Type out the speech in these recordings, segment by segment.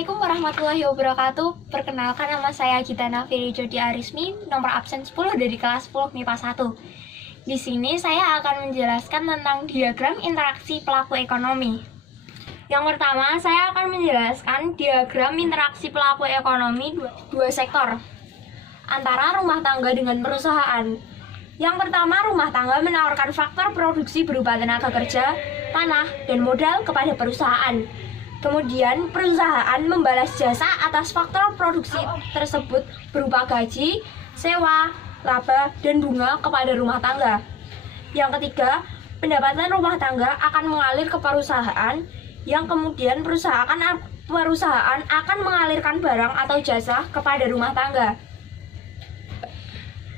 Assalamualaikum warahmatullahi wabarakatuh. Perkenalkan, nama saya Gita Nafiri Jodi Arismi, nomor absen 10 dari kelas 10 MIPA 1. Di sini saya akan menjelaskan tentang diagram interaksi pelaku ekonomi. Yang pertama, saya akan menjelaskan diagram interaksi pelaku ekonomi dua sektor, antara rumah tangga dengan perusahaan. Yang pertama, rumah tangga menawarkan faktor produksi berupa tenaga kerja, tanah, dan modal kepada perusahaan. Kemudian, perusahaan membalas jasa atas faktor produksi tersebut berupa gaji, sewa, laba, dan bunga kepada rumah tangga. Yang ketiga, pendapatan rumah tangga akan mengalir ke perusahaan, yang kemudian perusahaan akan mengalirkan barang atau jasa kepada rumah tangga.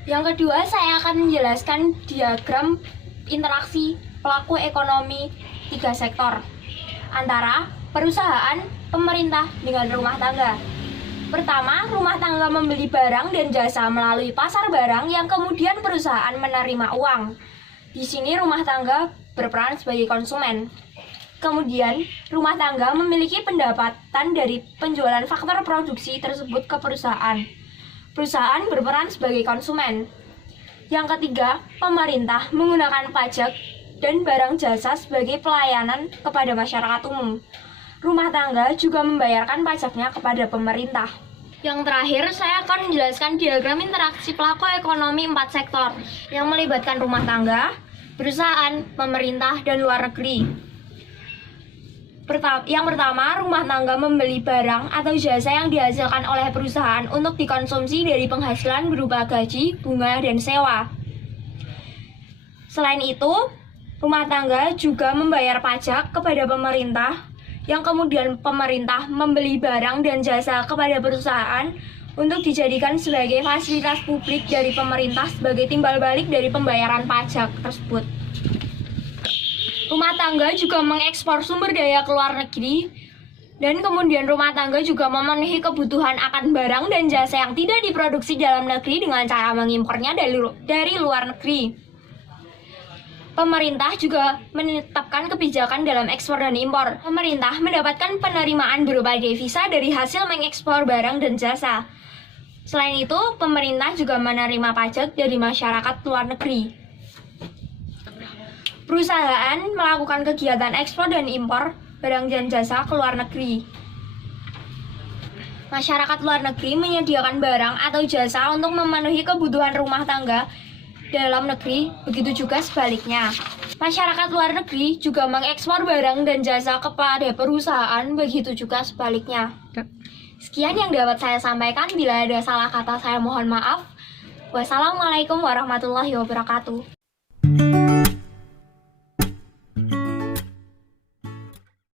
Yang kedua, saya akan menjelaskan diagram interaksi pelaku ekonomi tiga sektor, antara perusahaan, pemerintah, dengan rumah tangga. Pertama, rumah tangga membeli barang dan jasa melalui pasar barang yang kemudian perusahaan menerima uang. Di sini rumah tangga berperan sebagai konsumen. Kemudian, rumah tangga memiliki pendapatan dari penjualan faktor produksi tersebut ke perusahaan. Perusahaan berperan sebagai konsumen. Yang ketiga, pemerintah menggunakan pajak dan barang jasa sebagai pelayanan kepada masyarakat umum. Rumah tangga juga membayarkan pajaknya kepada pemerintah. Yang terakhir, saya akan menjelaskan diagram interaksi pelaku ekonomi 4 sektor yang melibatkan rumah tangga, perusahaan, pemerintah, dan luar negeri. Yang pertama, rumah tangga membeli barang atau jasa yang dihasilkan oleh perusahaan untuk dikonsumsi dari penghasilan berupa gaji, bunga, dan sewa. Selain itu, rumah tangga juga membayar pajak kepada pemerintah, yang kemudian pemerintah membeli barang dan jasa kepada perusahaan untuk dijadikan sebagai fasilitas publik dari pemerintah sebagai timbal balik dari pembayaran pajak tersebut. Rumah tangga juga mengekspor sumber daya ke luar negeri, dan kemudian rumah tangga juga memenuhi kebutuhan akan barang dan jasa yang tidak diproduksi dalam negeri dengan cara mengimpornya dari luar negeri. Pemerintah juga menetapkan kebijakan dalam ekspor dan impor. Pemerintah mendapatkan penerimaan berupa devisa dari hasil mengekspor barang dan jasa. Selain itu, pemerintah juga menerima pajak dari masyarakat luar negeri. Perusahaan melakukan kegiatan ekspor dan impor barang dan jasa ke luar negeri. Masyarakat luar negeri menyediakan barang atau jasa untuk memenuhi kebutuhan rumah tangga dalam negeri, begitu juga sebaliknya. Masyarakat luar negeri juga mengekspor barang dan jasa kepada perusahaan, begitu juga sebaliknya. Sekian yang dapat saya sampaikan. Bila ada salah kata, saya mohon maaf. Wassalamualaikum warahmatullahi wabarakatuh.